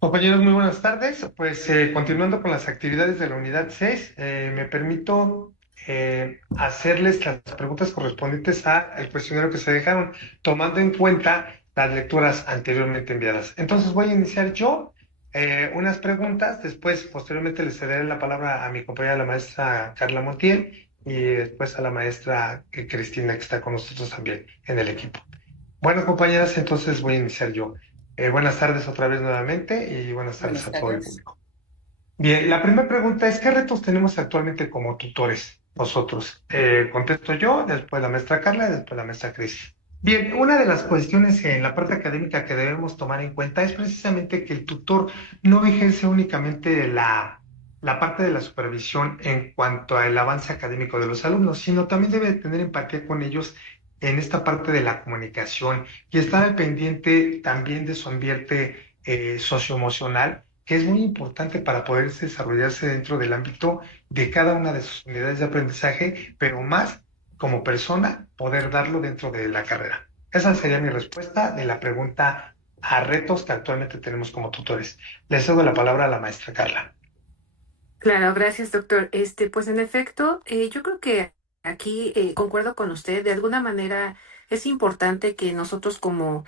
Compañeros, muy buenas tardes. Pues continuando con las actividades de la unidad 6, me permito hacerles las preguntas correspondientes al cuestionario que se dejaron, tomando en cuenta las lecturas anteriormente enviadas. Entonces voy a iniciar yo unas preguntas, después posteriormente le cederé la palabra a mi compañera, la maestra Carla Montiel, y después a la maestra Cristina, que está con nosotros también en el equipo. Bueno, compañeras, entonces voy a iniciar yo. Buenas tardes otra vez nuevamente y buenas tardes Buenas a todo el tardes. público. Bien, la primera pregunta es, ¿qué retos tenemos actualmente como tutores nosotros? Contesto yo, después la maestra Carla y después la maestra Cris. Bien, una de las cuestiones en la parte académica que debemos tomar en cuenta es precisamente que el tutor no ejerce únicamente la parte de la supervisión en cuanto al avance académico de los alumnos, sino también debe tener empatía con ellos en esta parte de la comunicación y estar al pendiente también de su ambiente socioemocional, que es muy importante para poder desarrollarse dentro del ámbito de cada una de sus unidades de aprendizaje, pero más como persona, poder darlo dentro de la carrera. Esa sería mi respuesta de la pregunta a retos que actualmente tenemos como tutores. Le cedo la palabra a la maestra Carla. Claro, gracias, doctor. Pues en efecto, yo creo que aquí concuerdo con usted. De alguna manera es importante que nosotros como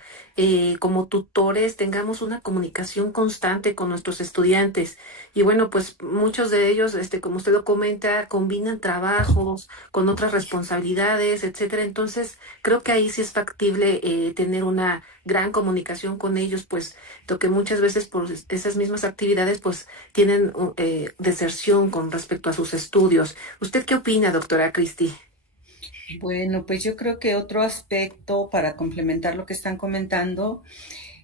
tutores tengamos una comunicación constante con nuestros estudiantes. Y bueno, pues muchos de ellos, como usted lo comenta, combinan trabajos con otras responsabilidades, etcétera. Entonces, creo que ahí sí es factible tener una gran comunicación con ellos, pues, lo que muchas veces por esas mismas actividades, pues tienen deserción con respecto a sus estudios. ¿Usted qué opina, doctora Cristi? Bueno, pues yo creo que otro aspecto para complementar lo que están comentando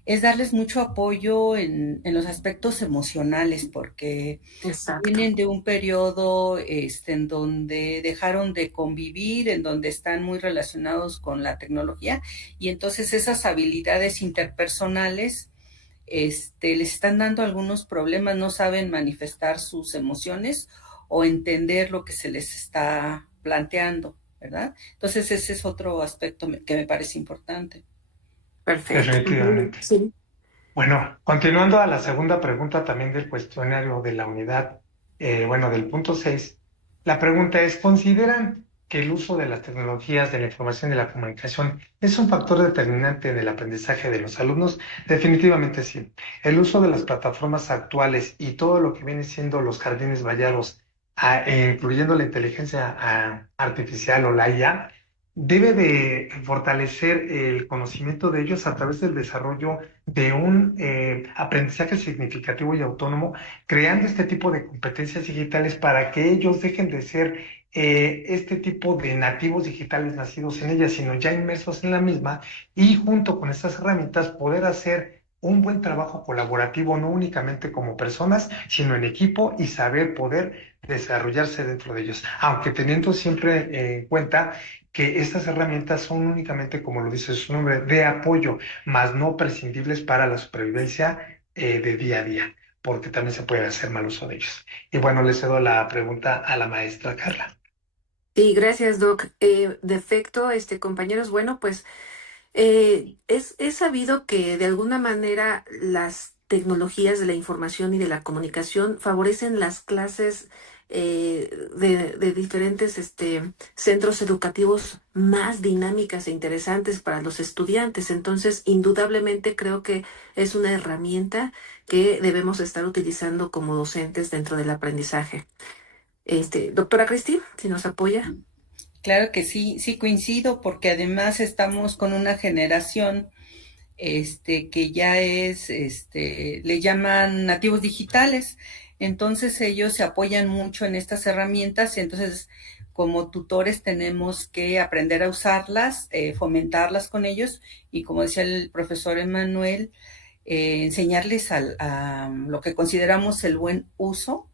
es darles mucho apoyo en los aspectos emocionales, porque Exacto. vienen de un periodo en donde dejaron de convivir, en donde están muy relacionados con la tecnología, y entonces esas habilidades interpersonales les están dando algunos problemas, no saben manifestar sus emociones o entender lo que se les está planteando, ¿verdad? Entonces ese es otro aspecto que me parece importante. Perfecto. Ujú. Definitivamente. Sí. Bueno, continuando a la segunda pregunta también del cuestionario de la unidad, bueno, del punto 6, la pregunta es, ¿consideran que el uso de las tecnologías de la información y la comunicación es un factor determinante en el aprendizaje de los alumnos? Definitivamente sí. El uso de las plataformas actuales y todo lo que viene siendo los jardines vallados, incluyendo la inteligencia artificial o la IA, debe de fortalecer el conocimiento de ellos a través del desarrollo de un aprendizaje significativo y autónomo, creando este tipo de competencias digitales para que ellos dejen de ser este tipo de nativos digitales nacidos en ella, sino ya inmersos en la misma y junto con estas herramientas poder hacer un buen trabajo colaborativo, no únicamente como personas, sino en equipo y saber poder desarrollarse dentro de ellos, aunque teniendo siempre en cuenta que estas herramientas son únicamente, como lo dice su nombre, de apoyo, más no prescindibles para la supervivencia de día a día, porque también se puede hacer mal uso de ellos. Y bueno, le cedo la pregunta a la maestra Carla. Sí, gracias, Doc. De efecto, compañeros, bueno, pues es sabido que de alguna manera las tecnologías de la información y de la comunicación favorecen las clases de diferentes centros educativos más dinámicas e interesantes para los estudiantes. Entonces, indudablemente creo que es una herramienta que debemos estar utilizando como docentes dentro del aprendizaje. Doctora Cristi, si nos apoya. Claro que sí, sí coincido, porque además estamos con una generación que ya es, le llaman nativos digitales. Entonces ellos se apoyan mucho en estas herramientas y entonces como tutores tenemos que aprender a usarlas, fomentarlas con ellos y como decía el profesor Emanuel, enseñarles a lo que consideramos el buen uso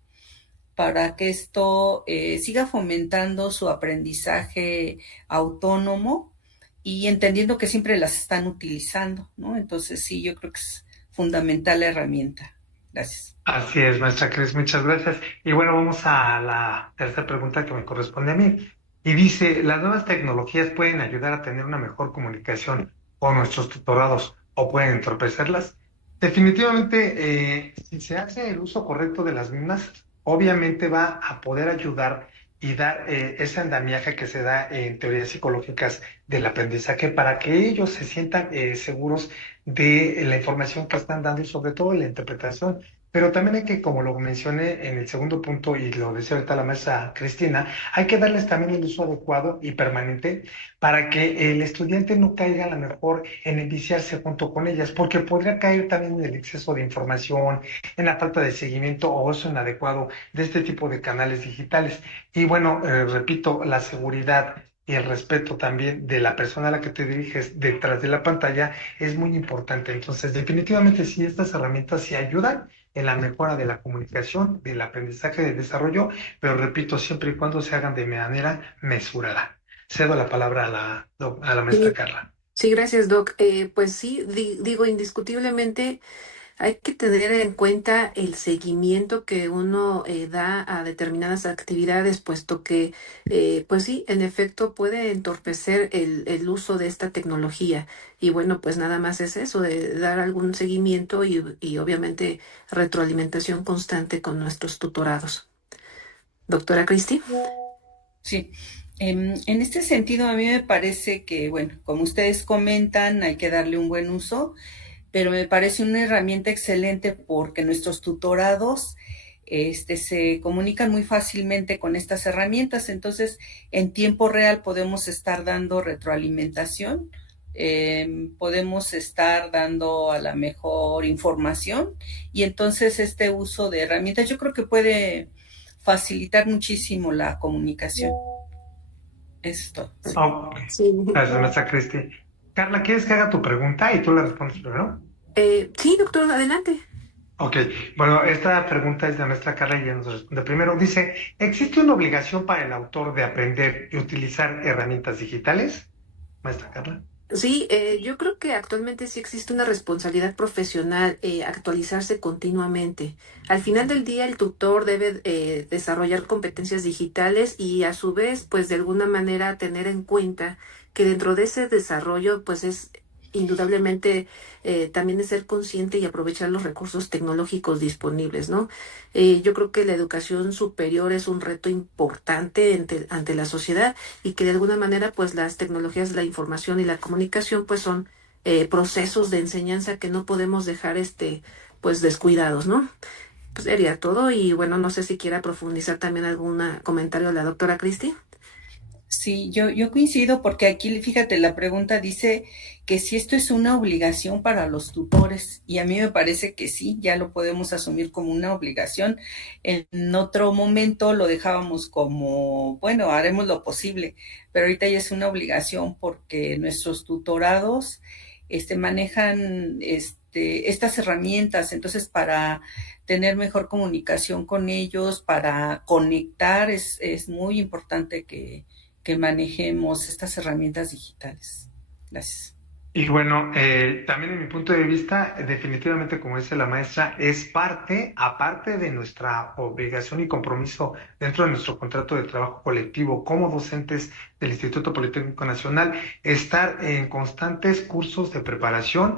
para que esto siga fomentando su aprendizaje autónomo y entendiendo que siempre las están utilizando, ¿no? Entonces sí, yo creo que es fundamental la herramienta. Gracias. Así es, maestra Cris, muchas gracias. Y bueno, vamos a la tercera pregunta que me corresponde a mí. Y dice, ¿las nuevas tecnologías pueden ayudar a tener una mejor comunicación con nuestros tutorados o pueden entorpecerlas? Definitivamente, si se hace el uso correcto de las mismas, obviamente va a poder ayudar y dar ese andamiaje que se da en teorías psicológicas del aprendizaje para que ellos se sientan seguros de la información que están dando y sobre todo la interpretación. Pero también hay que, como lo mencioné en el segundo punto y lo decía ahorita la maestra Cristina, hay que darles también el uso adecuado y permanente para que el estudiante no caiga a lo mejor en enviciarse junto con ellas, porque podría caer también en el exceso de información, en la falta de seguimiento o uso inadecuado de este tipo de canales digitales. Y bueno, repito, la seguridad y el respeto también de la persona a la que te diriges detrás de la pantalla es muy importante. Entonces, definitivamente sí, estas herramientas sí ayudan en la mejora de la comunicación, del aprendizaje, del desarrollo, pero repito, siempre y cuando se hagan de manera mesurada. Cedo la palabra a la maestra Sí, Carla. sí, gracias, Doc. Pues sí, digo, indiscutiblemente hay que tener en cuenta el seguimiento que uno da a determinadas actividades, puesto que, pues sí, en efecto puede entorpecer el uso de esta tecnología. Y bueno, pues nada más es eso, de dar algún seguimiento y obviamente retroalimentación constante con nuestros tutorados. Doctora Cristi. Sí. En este sentido, a mí me parece que, bueno, como ustedes comentan, hay que darle un buen uso, pero me parece una herramienta excelente porque nuestros tutorados se comunican muy fácilmente con estas herramientas, entonces en tiempo real podemos estar dando retroalimentación, podemos estar dando a la mejor información y entonces este uso de herramientas yo creo que puede facilitar muchísimo la comunicación. Esto, sí. Ok, Sí. gracias, maestra Cristi. Carla, ¿quieres que haga tu pregunta y tú la respondes primero? Sí, doctor, adelante. Ok, bueno, esta pregunta es de la maestra Carla y ella nos responde primero. Dice, ¿existe una obligación para el autor de aprender y utilizar herramientas digitales? Maestra Carla. Sí, yo creo que actualmente sí existe una responsabilidad profesional, actualizarse continuamente. Al final del día, el tutor debe desarrollar competencias digitales y a su vez, pues de alguna manera tener en cuenta que dentro de ese desarrollo, pues es indudablemente también de ser consciente y aprovechar los recursos tecnológicos disponibles, ¿no? Yo creo que la educación superior es un reto importante ante la sociedad y que de alguna manera pues las tecnologías, la información y la comunicación pues son procesos de enseñanza que no podemos dejar pues descuidados, ¿no? Pues sería todo y bueno, no sé si quiera profundizar también algún comentario de la doctora Cristi. Sí, yo coincido porque aquí, fíjate, la pregunta dice que si esto es una obligación para los tutores y a mí me parece que sí, ya lo podemos asumir como una obligación. En otro momento lo dejábamos como, bueno, haremos lo posible, pero ahorita ya es una obligación porque nuestros tutorados manejan estas herramientas, entonces para tener mejor comunicación con ellos, para conectar, es muy importante que manejemos estas herramientas digitales. Gracias. Y bueno, también en mi punto de vista, definitivamente, como dice la maestra, es parte, aparte de nuestra obligación y compromiso dentro de nuestro contrato de trabajo colectivo como docentes del Instituto Politécnico Nacional, estar en constantes cursos de preparación,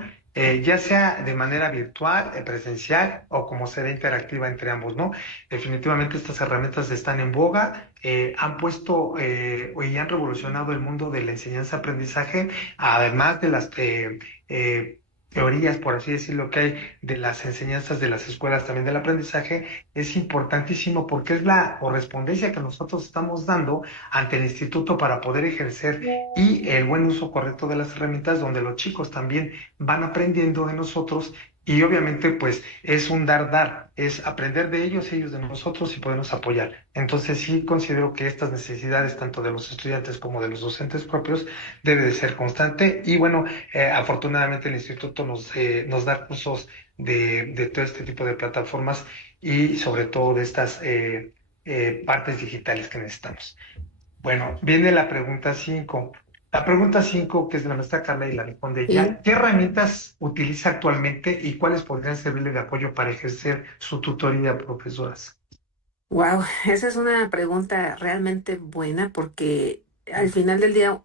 ya sea de manera virtual, presencial o como será interactiva entre ambos, ¿no? Definitivamente estas herramientas están en boga, han puesto y han revolucionado el mundo de la enseñanza-aprendizaje además de las teorías, por así decirlo, que hay de las enseñanzas de las escuelas también del aprendizaje, es importantísimo porque es la correspondencia que nosotros estamos dando ante el instituto para poder ejercer y el buen uso correcto de las herramientas donde los chicos también van aprendiendo de nosotros y obviamente pues es un dar, es aprender de ellos, ellos de nosotros y podernos apoyar. Entonces sí considero que estas necesidades tanto de los estudiantes como de los docentes propios debe de ser constante y bueno, afortunadamente el instituto nos da cursos de todo este tipo de plataformas y sobre todo de estas partes digitales que necesitamos. Bueno, viene la pregunta 5. La pregunta 5 que es de la maestra Carla y la responde Sí. ella, ¿qué herramientas utiliza actualmente y cuáles podrían servirle de apoyo para ejercer su tutoría, profesoras? Wow, esa es una pregunta realmente buena porque al final del día,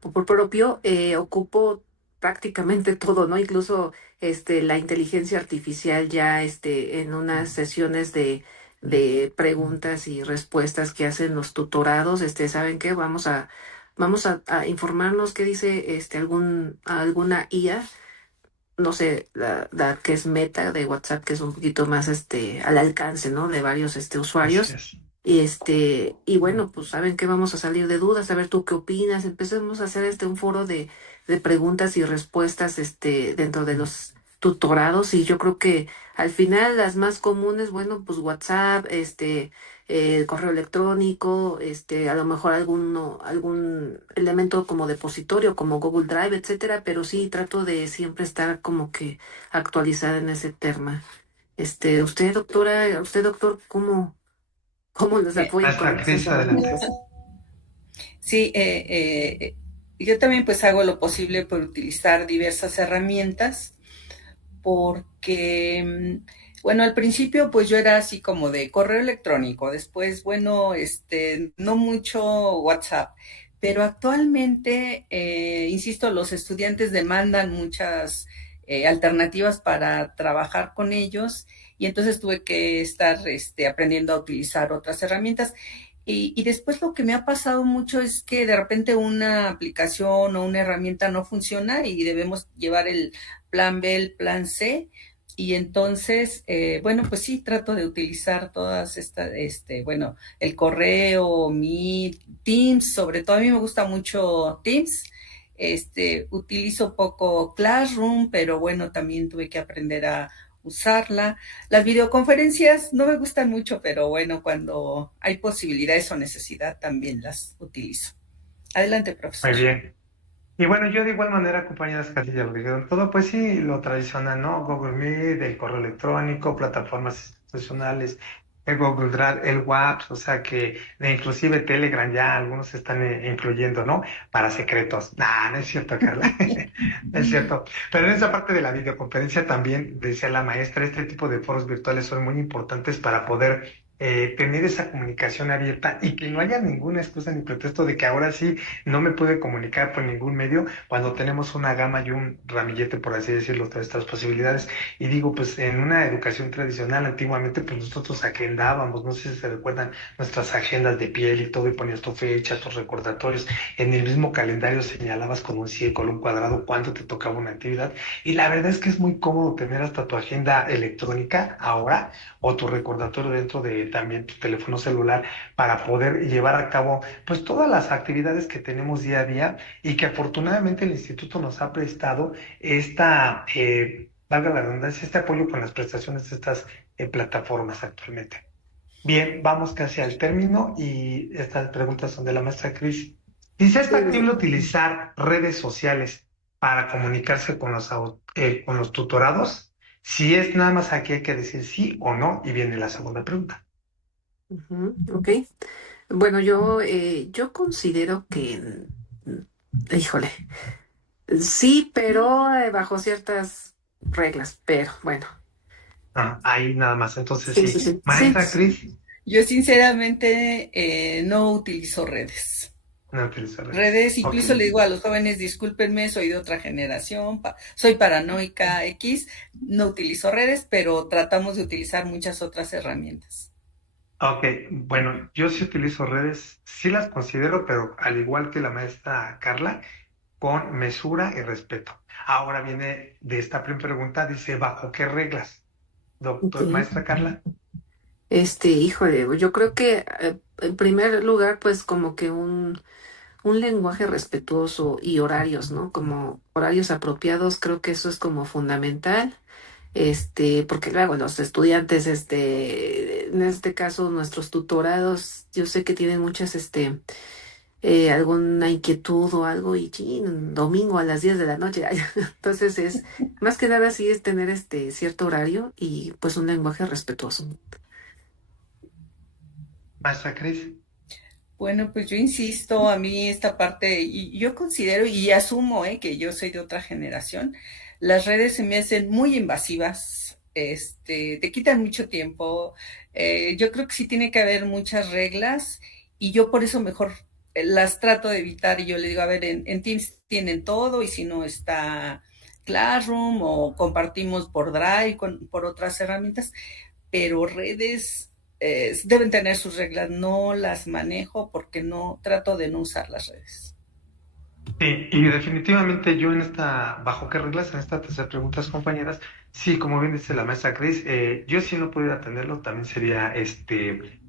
por propio, ocupo prácticamente todo, ¿no? Incluso la inteligencia artificial ya en unas sesiones de preguntas y respuestas que hacen los tutorados, ¿saben qué? Vamos a informarnos qué dice alguna IA, no sé, la que es Meta de WhatsApp, que es un poquito más al alcance, ¿no? De varios Así usuarios. es. Y bueno, pues saben que vamos a salir de dudas, a ver tú qué opinas. Empecemos a hacer un foro de preguntas y respuestas dentro de los tutorados. Y yo creo que al final las más comunes, bueno, pues WhatsApp, correo electrónico, a lo mejor algún elemento como depositorio, como Google Drive, etcétera, pero sí trato de siempre estar como que actualizada en ese tema. Usted, doctora, usted, doctor, ¿cómo los apoyan con Maestra estas Cris, adelante. herramientas? Sí, yo también pues hago lo posible por utilizar diversas herramientas porque, bueno, al principio pues yo era así como de correo electrónico, después, bueno, no mucho WhatsApp, pero actualmente, insisto, los estudiantes demandan muchas alternativas para trabajar con ellos y entonces tuve que estar aprendiendo a utilizar otras herramientas. Y después lo que me ha pasado mucho es que de repente una aplicación o una herramienta no funciona y debemos llevar el plan B, el plan C, y entonces, bueno, pues sí, trato de utilizar todas estas, bueno, el correo, mi Teams, sobre todo a mí me gusta mucho Teams, utilizo poco Classroom, pero bueno, también tuve que aprender a usarla. Las videoconferencias no me gustan mucho, pero bueno, cuando hay posibilidades o necesidad también las utilizo. Adelante, Muy profesor. bien. Y bueno, yo de igual manera, compañeras, casi ya lo dijeron todo, pues sí, lo tradicional, ¿no? Google Meet, el correo electrónico, plataformas institucionales, el Google Drive, el WhatsApp, o sea que inclusive Telegram ya algunos se están incluyendo, ¿no? Para secretos. Nah, no es cierto, Carla. No es cierto. Pero en esa parte de la videoconferencia también, decía la maestra, este tipo de foros virtuales son muy importantes para poder tener esa comunicación abierta y que no haya ninguna excusa ni pretexto de que ahora sí no me pude comunicar por ningún medio cuando tenemos una gama y un ramillete, por así decirlo, de estas posibilidades. Y digo, pues en una educación tradicional, antiguamente, pues nosotros agendábamos, no sé si se recuerdan, nuestras agendas de piel y todo, y ponías tu fecha, tus recordatorios. En el mismo calendario señalabas con un círculo, un cuadrado, cuándo te tocaba una actividad. Y la verdad es que es muy cómodo tener hasta tu agenda electrónica ahora o tu recordatorio dentro de también tu teléfono celular para poder llevar a cabo pues todas las actividades que tenemos día a día y que afortunadamente el instituto nos ha prestado valga la redundancia, este apoyo con las prestaciones de estas plataformas actualmente. Bien, vamos casi al término y estas preguntas son de la maestra Cris. ¿Dice es factible utilizar redes sociales para comunicarse con los tutorados? Si es nada más aquí hay que decir sí o no y viene la segunda pregunta. Ujú, ok. Bueno, yo considero que, híjole, sí, pero bajo ciertas reglas, pero bueno, Ah, ahí nada más, entonces sí, sí, sí. sí, sí. Maestra Cris, Yo sinceramente no utilizo redes. no utiliza redes. Redes, Ok. incluso le digo a los jóvenes, discúlpenme, soy de otra generación, soy paranoica X, no utilizo redes, pero tratamos de utilizar muchas otras herramientas. Ok, bueno, yo sí utilizo redes, sí las considero, pero al igual que la maestra Carla, con mesura y respeto. Ahora viene de esta primera pregunta, dice, ¿bajo qué reglas? Ok. Maestra Carla. Híjole, yo creo que en primer lugar, pues como que un lenguaje respetuoso y horarios, ¿no? Como horarios apropiados, creo que eso es como fundamental. Porque luego los estudiantes, en este caso nuestros tutorados, yo sé que tienen muchas, alguna inquietud o algo y chin, domingo a las 10 de la noche. Entonces más que nada sí es tener cierto horario y pues un lenguaje respetuoso. Maestra Cris. Bueno, pues yo insisto, a mí esta parte, y yo considero y asumo que yo soy de otra generación, las redes se me hacen muy invasivas, te quitan mucho tiempo, yo creo que sí tiene que haber muchas reglas y yo por eso mejor las trato de evitar y yo les digo, a ver, en Teams tienen todo y si no está Classroom o compartimos por Drive, por otras herramientas, pero redes deben tener sus reglas, no las manejo porque no trato de no usar las redes. Sí, y definitivamente yo en ¿bajo qué reglas? En esta tercera pregunta, compañeras, sí, como bien dice la maestra Cris, yo si no pudiera atenderlo también sería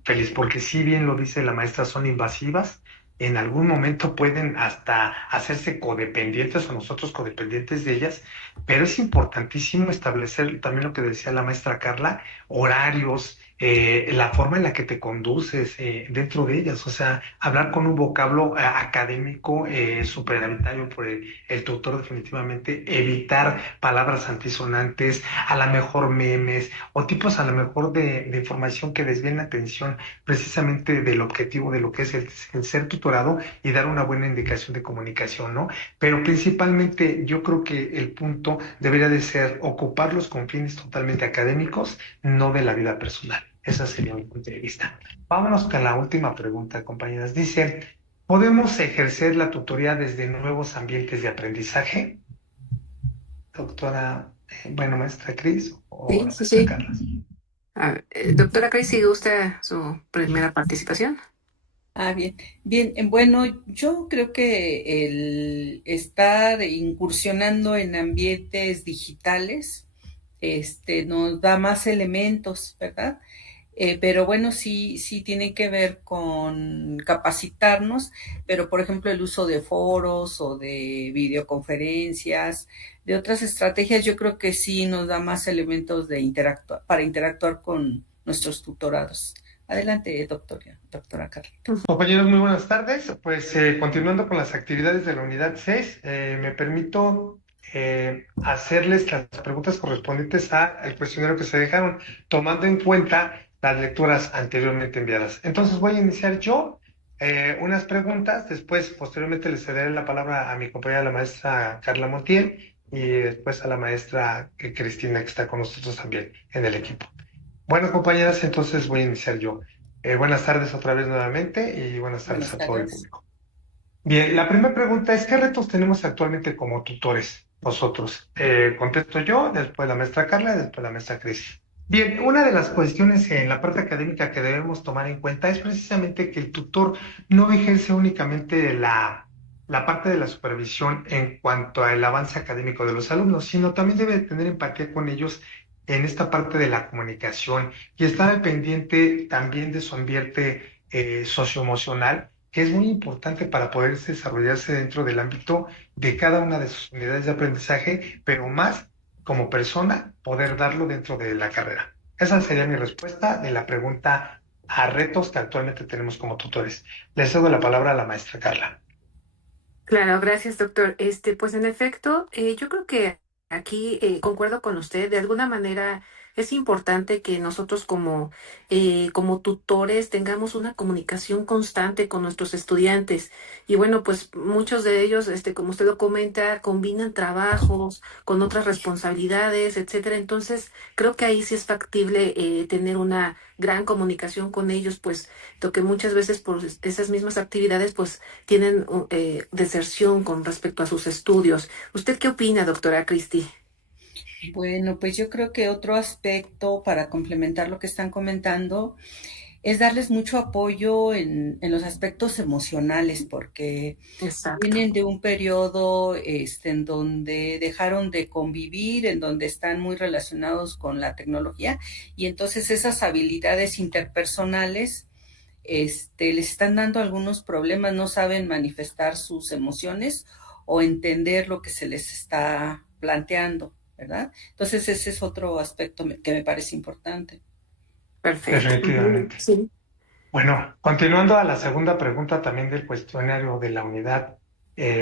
feliz, porque si bien lo dice la maestra, son invasivas, en algún momento pueden hasta hacerse codependientes o nosotros codependientes de ellas, pero es importantísimo establecer también lo que decía la maestra Carla, horarios, la forma en la que te conduces dentro de ellas, o sea, hablar con un vocablo académico suplementario por el tutor definitivamente, evitar palabras antisonantes, a lo mejor memes o tipos a lo mejor de información que desvíen la atención precisamente del objetivo de lo que es el ser tutorado y dar una buena indicación de comunicación, ¿no? Pero principalmente yo creo que el punto debería de ser ocuparlos con fines totalmente académicos, no de la vida personal. Ese sería mi punto de vista. Vámonos con la última pregunta, compañeras. Dice, ¿podemos ejercer la tutoría desde nuevos ambientes de aprendizaje? Doctora, bueno, maestra Cris o Sí, la sí, maestra sí. Carla. Doctora Cris, si gusta su primera participación. Ah, bien. Bien, bueno, yo creo que el estar incursionando en ambientes digitales, nos da más elementos, ¿verdad? Pero bueno, sí, sí tiene que ver con capacitarnos, pero por ejemplo el uso de foros o de videoconferencias, de otras estrategias, yo creo que sí nos da más elementos para interactuar con nuestros tutorados. Adelante, doctora Carla. Compañeros, muy buenas tardes. Pues continuando con las actividades de la unidad 6, me permito hacerles las preguntas correspondientes al cuestionario que se dejaron, tomando en cuenta las lecturas anteriormente enviadas. Entonces voy a iniciar yo unas preguntas, después posteriormente le cederé la palabra a mi compañera, la maestra Carla Montiel, y después a la maestra Cristina, que está con nosotros también en el equipo. Bueno, compañeras, entonces voy a iniciar yo. Buenas tardes otra vez nuevamente y buenas tardes Buenas a todo el tardes. público. Bien, la primera pregunta es, ¿qué retos tenemos actualmente como tutores nosotros? Contesto yo, después la maestra Carla y después la maestra Cris. Bien, una de las cuestiones en la parte académica que debemos tomar en cuenta es precisamente que el tutor no ejerce únicamente la parte de la supervisión en cuanto al avance académico de los alumnos, sino también debe tener empatía con ellos en esta parte de la comunicación y estar al pendiente también de su ambiente socioemocional, que es muy importante para poder desarrollarse dentro del ámbito de cada una de sus unidades de aprendizaje, pero más como persona, poder darlo dentro de la carrera. Esa sería mi respuesta de la pregunta a retos que actualmente tenemos como tutores. Le cedo la palabra a la maestra Carla. Claro, gracias, doctor. Pues en efecto, yo creo que aquí concuerdo con usted. De alguna manera es importante que nosotros como tutores tengamos una comunicación constante con nuestros estudiantes. Y bueno, pues muchos de ellos, como usted lo comenta, combinan trabajos con otras responsabilidades, etcétera. Entonces, creo que ahí sí es factible tener una gran comunicación con ellos, pues, lo que muchas veces por esas mismas actividades, pues tienen deserción con respecto a sus estudios. ¿Usted qué opina, doctora Cristi? Bueno, pues yo creo que otro aspecto para complementar lo que están comentando es darles mucho apoyo en los aspectos emocionales, porque Exacto. vienen de un periodo en donde dejaron de convivir, en donde están muy relacionados con la tecnología, y entonces esas habilidades interpersonales les están dando algunos problemas, no saben manifestar sus emociones o entender lo que se les está planteando, ¿verdad? Entonces ese es otro aspecto que me parece importante. Perfecto. Ujú, Definitivamente. sí. Bueno, continuando a la segunda pregunta también del cuestionario de la unidad,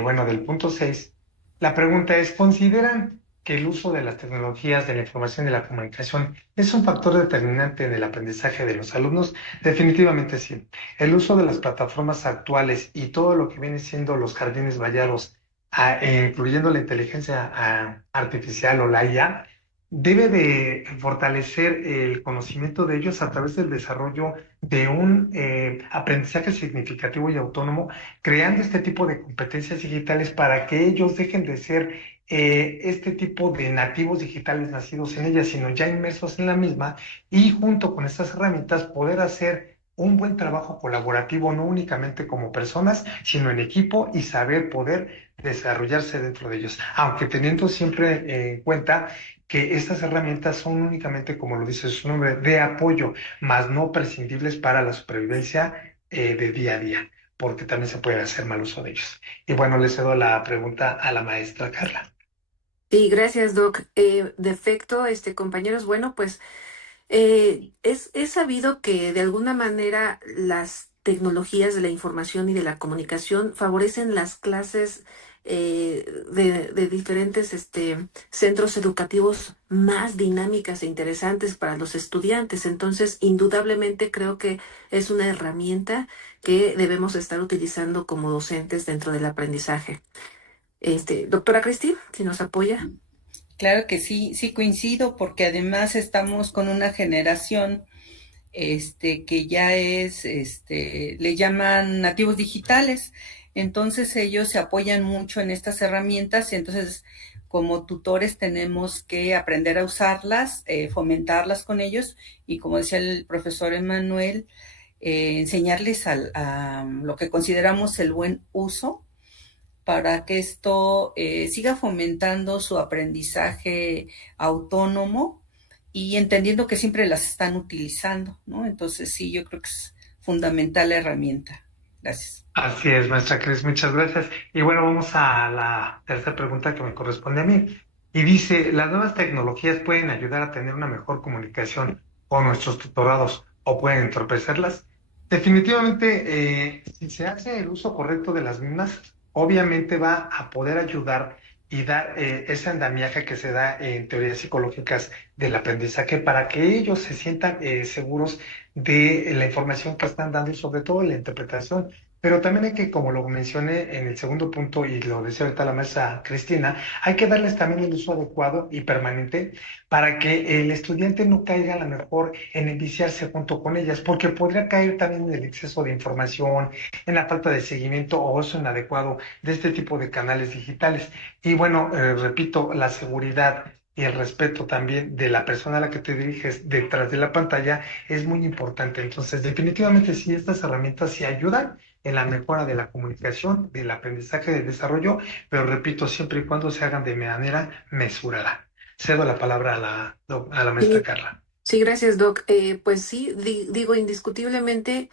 bueno, del punto 6, la pregunta es, ¿consideran que el uso de las tecnologías de la información y la comunicación es un factor determinante en el aprendizaje de los alumnos? Definitivamente sí. El uso de las plataformas actuales y todo lo que viene siendo los jardines variados, incluyendo la inteligencia artificial o la IA, debe de fortalecer el conocimiento de ellos a través del desarrollo de un aprendizaje significativo y autónomo, creando este tipo de competencias digitales para que ellos dejen de ser este tipo de nativos digitales nacidos en ella, sino ya inmersos en la misma y junto con estas herramientas poder hacer un buen trabajo colaborativo, no únicamente como personas, sino en equipo y saber poder desarrollarse dentro de ellos, aunque teniendo siempre en cuenta que estas herramientas son únicamente, como lo dice su nombre, de apoyo, más no prescindibles para la supervivencia de día a día, porque también se puede hacer mal uso de ellos. Y bueno, le cedo la pregunta a la maestra Carla. Sí, gracias, Doc. De efecto, compañeros, bueno, pues es sabido que de alguna manera las tecnologías de la información y de la comunicación favorecen las clases de diferentes centros educativos más dinámicas e interesantes para los estudiantes. Entonces, indudablemente creo que es una herramienta que debemos estar utilizando como docentes dentro del aprendizaje. Doctora Cristi, si nos apoya. Claro que sí, sí coincido, porque además estamos con una generación que ya es, le llaman nativos digitales. Entonces ellos se apoyan mucho en estas herramientas y entonces como tutores tenemos que aprender a usarlas, fomentarlas con ellos y como decía el profesor Emanuel, enseñarles a lo que consideramos el buen uso para que esto siga fomentando su aprendizaje autónomo y entendiendo que siempre las están utilizando, ¿no? Entonces sí, yo creo que es fundamental la herramienta. Gracias. Así es, maestra Cris, muchas gracias. Y bueno, vamos a la tercera pregunta que me corresponde a mí. Y dice, ¿las nuevas tecnologías pueden ayudar a tener una mejor comunicación con nuestros tutorados o pueden entorpecerlas? Definitivamente, si se hace el uso correcto de las mismas, obviamente va a poder ayudar y dar ese andamiaje que se da en teorías psicológicas del aprendizaje para que ellos se sientan seguros de la información que están dando y sobre todo la interpretación. Pero también hay que, como lo mencioné en el segundo punto y lo decía ahorita la maestra Cristina, hay que darles también el uso adecuado y permanente para que el estudiante no caiga a lo mejor en enviciarse junto con ellas, porque podría caer también en el exceso de información, en la falta de seguimiento o uso inadecuado de este tipo de canales digitales. Y bueno, repito, la seguridad y el respeto también de la persona a la que te diriges detrás de la pantalla es muy importante. Entonces, definitivamente sí, estas herramientas sí ayudan en la mejora de la comunicación, del aprendizaje, del desarrollo, pero repito, siempre y cuando se hagan de manera mesurada. Cedo la palabra a la maestra Sí, Carla. sí, gracias, Doc. Pues sí, digo, indiscutiblemente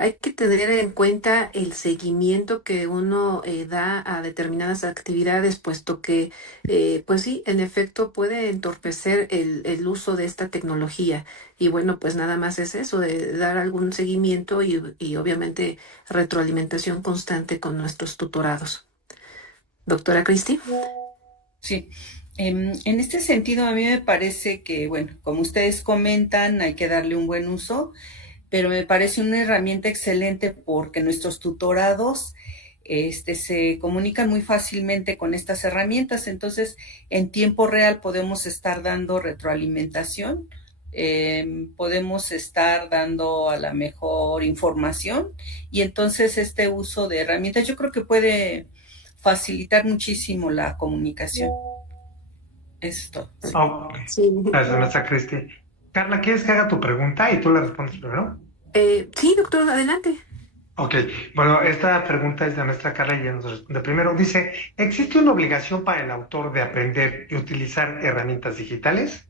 hay que tener en cuenta el seguimiento que uno da a determinadas actividades, puesto que, pues sí, en efecto puede entorpecer el uso de esta tecnología. Y bueno, pues nada más es eso, de dar algún seguimiento y obviamente retroalimentación constante con nuestros tutorados. Doctora Cristi. Sí. En este sentido, a mí me parece que, bueno, como ustedes comentan, hay que darle un buen uso, pero me parece una herramienta excelente porque nuestros tutorados se comunican muy fácilmente con estas herramientas, entonces en tiempo real podemos estar dando retroalimentación, podemos estar dando a la mejor información y entonces este uso de herramientas yo creo que puede facilitar muchísimo la comunicación. Esto, sí. Ok, Sí. gracias, maestra Cristi. Carla, ¿quieres que haga tu pregunta y tú la respondes primero? Sí, doctor, adelante. Ok, bueno, esta pregunta es de nuestra Carla y ella nos responde primero. Dice, ¿existe una obligación para el autor de aprender y utilizar herramientas digitales?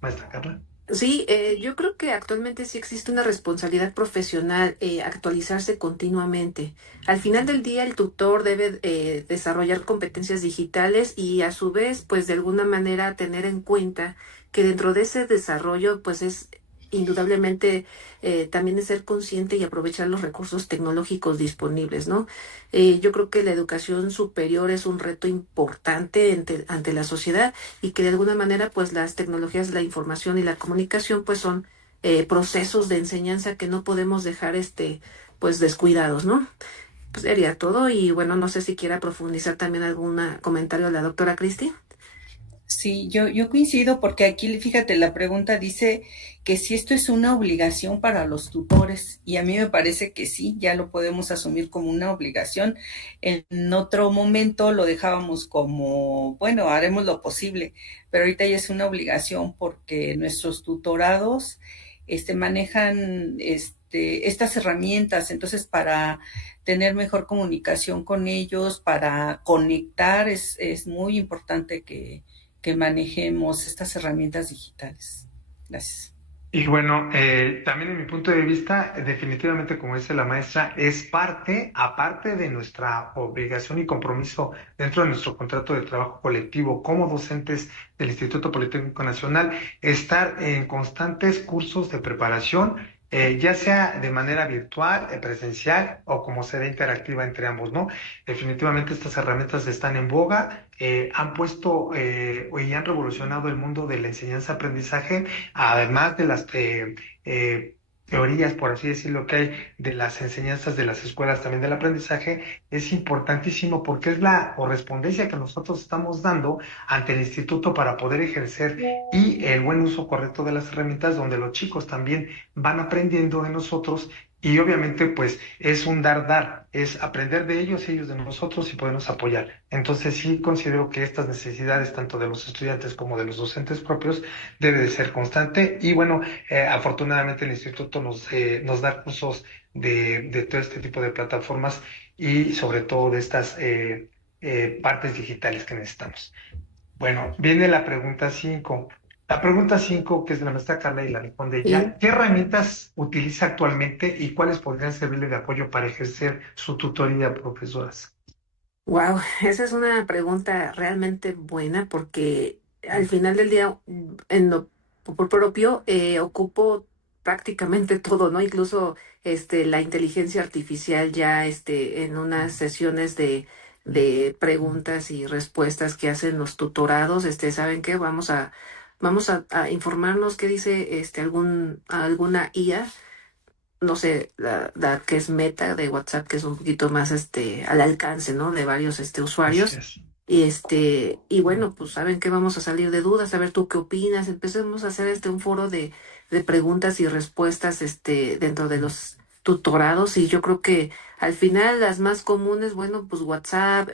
Maestra Carla. Sí, yo creo que actualmente sí existe una responsabilidad profesional, actualizarse continuamente. Al final del día, el tutor debe desarrollar competencias digitales y a su vez, pues de alguna manera tener en cuenta que dentro de ese desarrollo, pues es indudablemente también de ser consciente y aprovechar los recursos tecnológicos disponibles, ¿no? Yo creo que la educación superior es un reto importante ante la sociedad y que de alguna manera pues las tecnologías de la información y la comunicación pues son procesos de enseñanza que no podemos dejar pues descuidados, ¿no? Pues sería todo y bueno, no sé si quiera profundizar también algún comentario de la doctora Cristi. Sí, yo coincido porque aquí, fíjate, la pregunta dice que si esto es una obligación para los tutores y a mí me parece que sí, ya lo podemos asumir como una obligación. En otro momento lo dejábamos como, bueno, haremos lo posible, pero ahorita ya es una obligación porque nuestros tutorados manejan estas herramientas, entonces para tener mejor comunicación con ellos, para conectar, es muy importante que manejemos estas herramientas digitales. Gracias. Y bueno, también en mi punto de vista, definitivamente, como dice la maestra, es parte, aparte de nuestra obligación y compromiso dentro de nuestro contrato de trabajo colectivo como docentes del Instituto Politécnico Nacional, estar en constantes cursos de preparación, ya sea de manera virtual, presencial o como sea interactiva entre ambos, ¿no? Definitivamente estas herramientas están en boga, han puesto y han revolucionado el mundo de la enseñanza-aprendizaje, además de las teorías, por así decirlo, que hay de las enseñanzas de las escuelas también del aprendizaje. Es importantísimo porque es la correspondencia que nosotros estamos dando ante el instituto para poder ejercer y el buen uso correcto de las herramientas, donde los chicos también van aprendiendo de nosotros. Y obviamente, pues es un dar, es aprender de ellos, ellos de nosotros y podernos apoyar. Entonces sí considero que estas necesidades, tanto de los estudiantes como de los docentes propios, debe de ser constante. Y bueno, afortunadamente el instituto nos da cursos de todo este tipo de plataformas y sobre todo de estas partes digitales que necesitamos. Bueno, viene la pregunta 5. La pregunta 5, que es de la maestra Carla y la responde Sí. ella, ¿qué herramientas utiliza actualmente y cuáles podrían servirle de apoyo para ejercer su tutoría, profesoras? Wow, esa es una pregunta realmente buena porque al final del día, en lo por propio, ocupo prácticamente todo, ¿no? Incluso la inteligencia artificial ya en unas sesiones de preguntas y respuestas que hacen los tutorados, ¿saben qué? Vamos a informarnos qué dice alguna IA, no sé, la que es Meta de WhatsApp, que es un poquito más al alcance, ¿no? De varios Así usuarios. es. Y bueno, pues saben que vamos a salir de dudas, a ver tú qué opinas. Empecemos a hacer un foro de preguntas y respuestas dentro de los tutorados. Y yo creo que al final las más comunes, bueno, pues WhatsApp,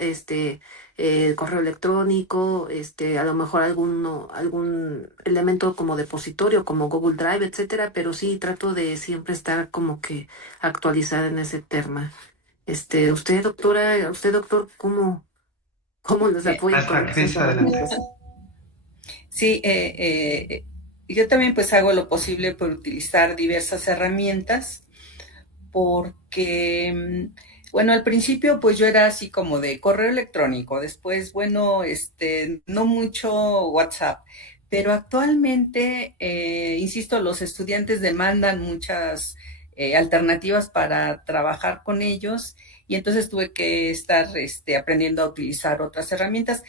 correo electrónico, a lo mejor algún elemento como depositorio, como Google Drive, etcétera, pero sí trato de siempre estar como que actualizada en ese tema. Usted, doctora, usted, doctor, ¿cómo los Eh, apoyan con Maestra el acceso Cris, a adelante. datos? sí, yo también pues hago lo posible por utilizar diversas herramientas porque, bueno, al principio pues yo era así como de correo electrónico, después, bueno, no mucho WhatsApp, pero actualmente, insisto, los estudiantes demandan muchas alternativas para trabajar con ellos y entonces tuve que estar aprendiendo a utilizar otras herramientas.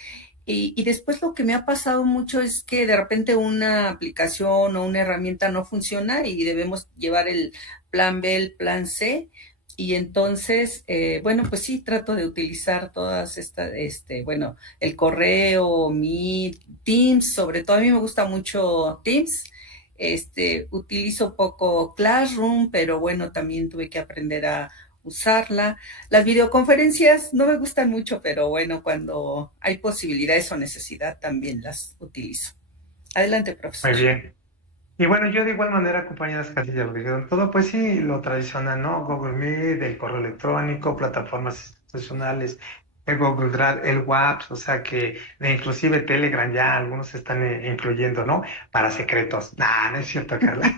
Y después lo que me ha pasado mucho es que de repente una aplicación o una herramienta no funciona y debemos llevar el plan B, el plan C. Y entonces, bueno, pues sí, trato de utilizar todas estas, bueno, el correo, mi Teams, sobre todo a mí me gusta mucho Teams. Utilizo poco Classroom, pero bueno, también tuve que aprender a usarla. Las videoconferencias no me gustan mucho, pero bueno, cuando hay posibilidades o necesidad también las utilizo. Adelante, Muy profesor. bien. Y bueno, yo de igual manera, compañeras, casi ya lo dijeron todo, pues sí, lo tradicional, ¿no? Google Meet, el correo electrónico, plataformas institucionales, el Google Drive, el WhatsApp, o sea que inclusive Telegram ya algunos están incluyendo, ¿no? Para secretos. Nah, no es cierto, Carla.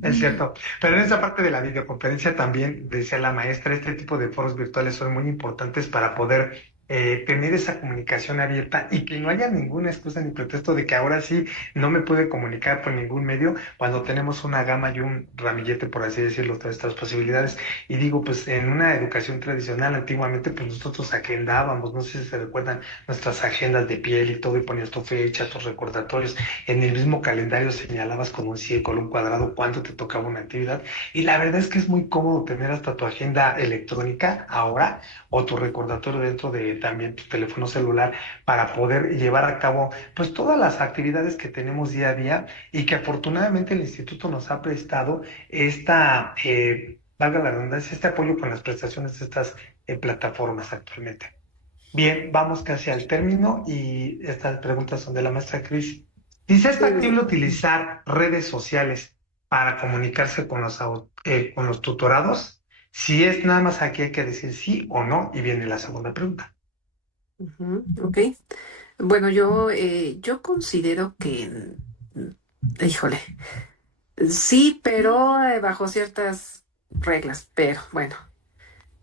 No es cierto. Pero en esa parte de la videoconferencia también, decía la maestra, este tipo de foros virtuales son muy importantes para poder tener esa comunicación abierta y que no haya ninguna excusa ni pretexto de que ahora sí no me puede comunicar por ningún medio cuando tenemos una gama y un ramillete, por así decirlo, de estas posibilidades. Y digo, pues en una educación tradicional, antiguamente, pues nosotros agendábamos, no sé si se recuerdan, nuestras agendas de piel y todo, y ponías tu fecha, tus recordatorios. En el mismo calendario señalabas con un círculo, un cuadrado, cuándo te tocaba una actividad. Y la verdad es que es muy cómodo tener hasta tu agenda electrónica ahora o tu recordatorio dentro también tu teléfono celular para poder llevar a cabo pues todas las actividades que tenemos día a día y que afortunadamente el instituto nos ha prestado valga la redundancia, este apoyo con las prestaciones de estas plataformas actualmente. Bien, vamos casi al término y estas preguntas son de la maestra Cris. ¿Dice es factible utilizar redes sociales para comunicarse con los tutorados? Si es nada más aquí hay que decir sí o no y viene la segunda pregunta. Ujú, ok. Bueno, yo considero que, híjole, sí, pero bajo ciertas reglas, pero bueno,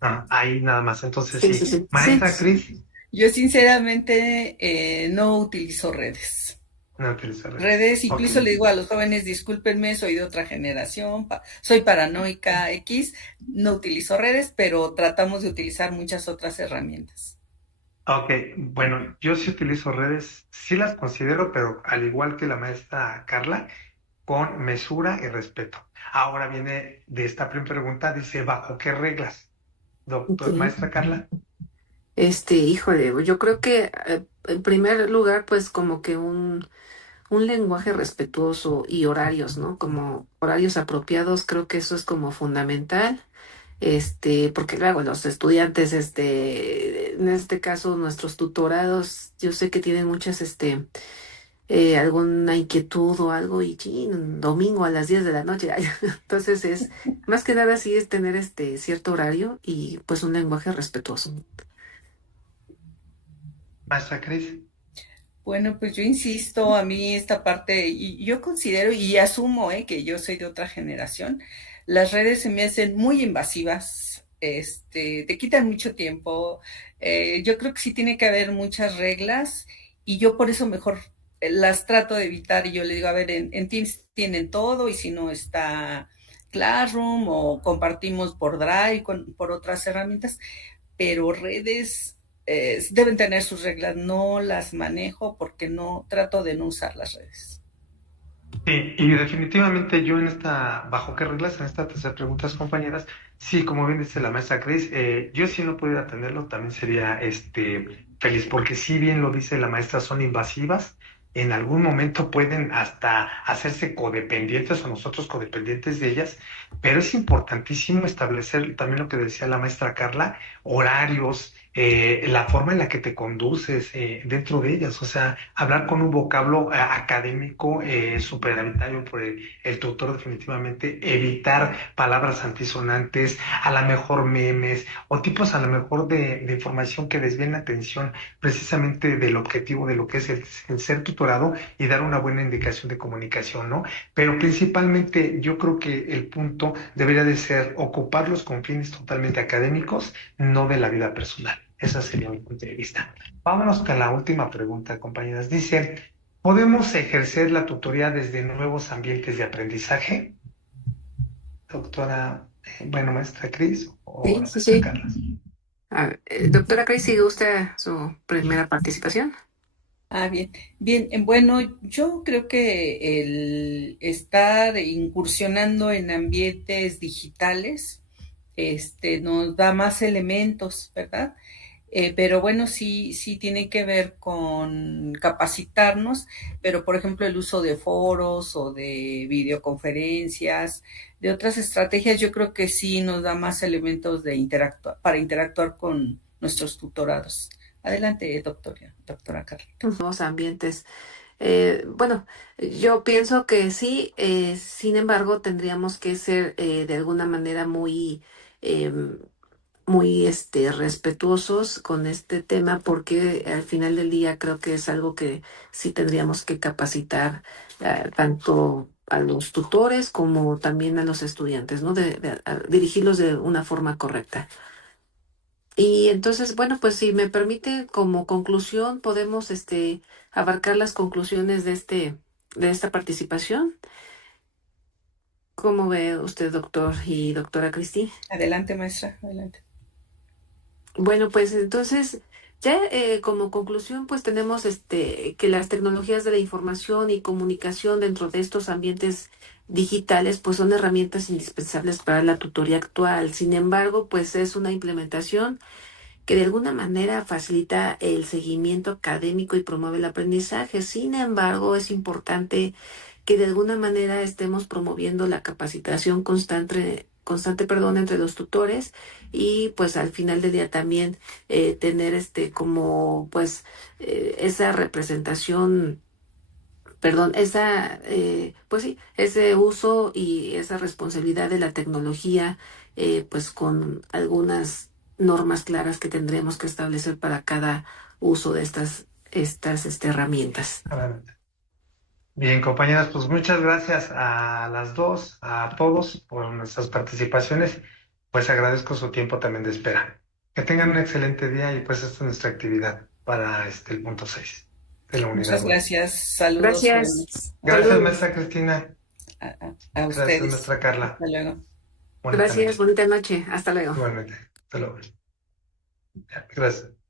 Ah, ahí nada más, entonces sí, sí, sí. sí, sí. Maestra Cris, Yo sinceramente no utilizo redes. no utiliza redes. Redes, Ok. incluso le digo a los jóvenes, discúlpenme, soy de otra generación, soy paranoica X, no utilizo redes, pero tratamos de utilizar muchas otras herramientas. Ok, bueno, yo sí utilizo redes, sí las considero, pero al igual que la maestra Carla, con mesura y respeto. Ahora viene de esta primera pregunta, dice, ¿bajo qué reglas? Ok. Doctor, maestra Carla. Híjole, yo creo que en primer lugar, pues como que un lenguaje respetuoso y horarios, ¿no? Como horarios apropiados, creo que eso es como fundamental. Porque luego los estudiantes, en este caso nuestros tutorados, yo sé que tienen muchas, alguna inquietud o algo y chin, domingo a las 10 de la noche. Ay, entonces más que nada sí es tener cierto horario y pues un lenguaje respetuoso. Maestra Cris. Bueno, pues yo insisto, a mí esta parte, y yo considero y asumo que yo soy de otra generación, las redes se me hacen muy invasivas, te quitan mucho tiempo, yo creo que sí tiene que haber muchas reglas y yo por eso mejor las trato de evitar y yo le digo, a ver, en Teams tienen todo y si no está Classroom o compartimos por Drive, por otras herramientas, pero redes deben tener sus reglas. No las manejo porque no trato de no usar las redes. Sí, y definitivamente yo bajo qué reglas, en esta tercera pregunta, compañeras, sí, como bien dice la maestra Cris, yo si no pudiera atenderlo también sería feliz, porque si bien lo dice la maestra, son invasivas, en algún momento pueden hasta hacerse codependientes o nosotros codependientes de ellas, pero es importantísimo establecer también lo que decía la maestra Carla, horarios, la forma en la que te conduces dentro de ellas, o sea, hablar con un vocablo académico suplementario por el tutor definitivamente, evitar palabras antisonantes, a lo mejor memes o tipos a lo mejor de información que desvíen la atención precisamente del objetivo de lo que es el ser tutorado y dar una buena indicación de comunicación, ¿no? Pero principalmente yo creo que el punto debería de ser ocuparlos con fines totalmente académicos, no de la vida personal. Ese sería mi punto de vista. Vámonos con la última pregunta, compañeras. Dice, ¿podemos ejercer la tutoría desde nuevos ambientes de aprendizaje? Doctora, bueno, maestra Cris o Sí, la sí, maestra sí. Carla. Doctora Cris, si gusta su primera participación. Ah, bien, bien, bueno, yo creo que el estar incursionando en ambientes digitales, nos da más elementos, ¿verdad? Pero bueno, sí, sí tiene que ver con capacitarnos, pero por ejemplo el uso de foros o de videoconferencias, de otras estrategias, yo creo que sí nos da más elementos para interactuar con nuestros tutorados. Adelante, doctora Carla. Nuevos ambientes. Bueno, yo pienso que sí, sin embargo, tendríamos que ser de alguna manera em, muy respetuosos con este tema porque al final del día creo que es algo que sí tendríamos que capacitar tanto a los tutores como también a los estudiantes, ¿no? A dirigirlos de una forma correcta. Y entonces, bueno, pues si me permite, como conclusión, podemos abarcar las conclusiones de esta participación. ¿Cómo ve usted, doctor y doctora Cristi? Adelante, maestra, adelante. Bueno, pues entonces, ya como conclusión, pues tenemos que las tecnologías de la información y comunicación dentro de estos ambientes digitales, pues son herramientas indispensables para la tutoría actual. Sin embargo, pues es una implementación que de alguna manera facilita el seguimiento académico y promueve el aprendizaje. Sin embargo, es importante que de alguna manera estemos promoviendo la capacitación constante, perdón, entre los tutores y pues al final del día también tener como pues esa representación, perdón, pues sí, ese uso y esa responsabilidad de la tecnología, pues con algunas normas claras que tendremos que establecer para cada uso de estas herramientas. Claramente. Bien, compañeras, pues muchas gracias a las dos, a todos por nuestras participaciones. Pues agradezco su tiempo también de espera. Que tengan un excelente día y pues esta es nuestra actividad para el punto 6 de la unidad Muchas 1. gracias. Saludos, Gracias. Gracias, Saludos. maestra Cristina. a Gracias, ustedes. maestra Carla. Hasta luego. Bonita Gracias. noche. Bonita noche. Hasta luego. Igualmente. Hasta luego. Ya, gracias.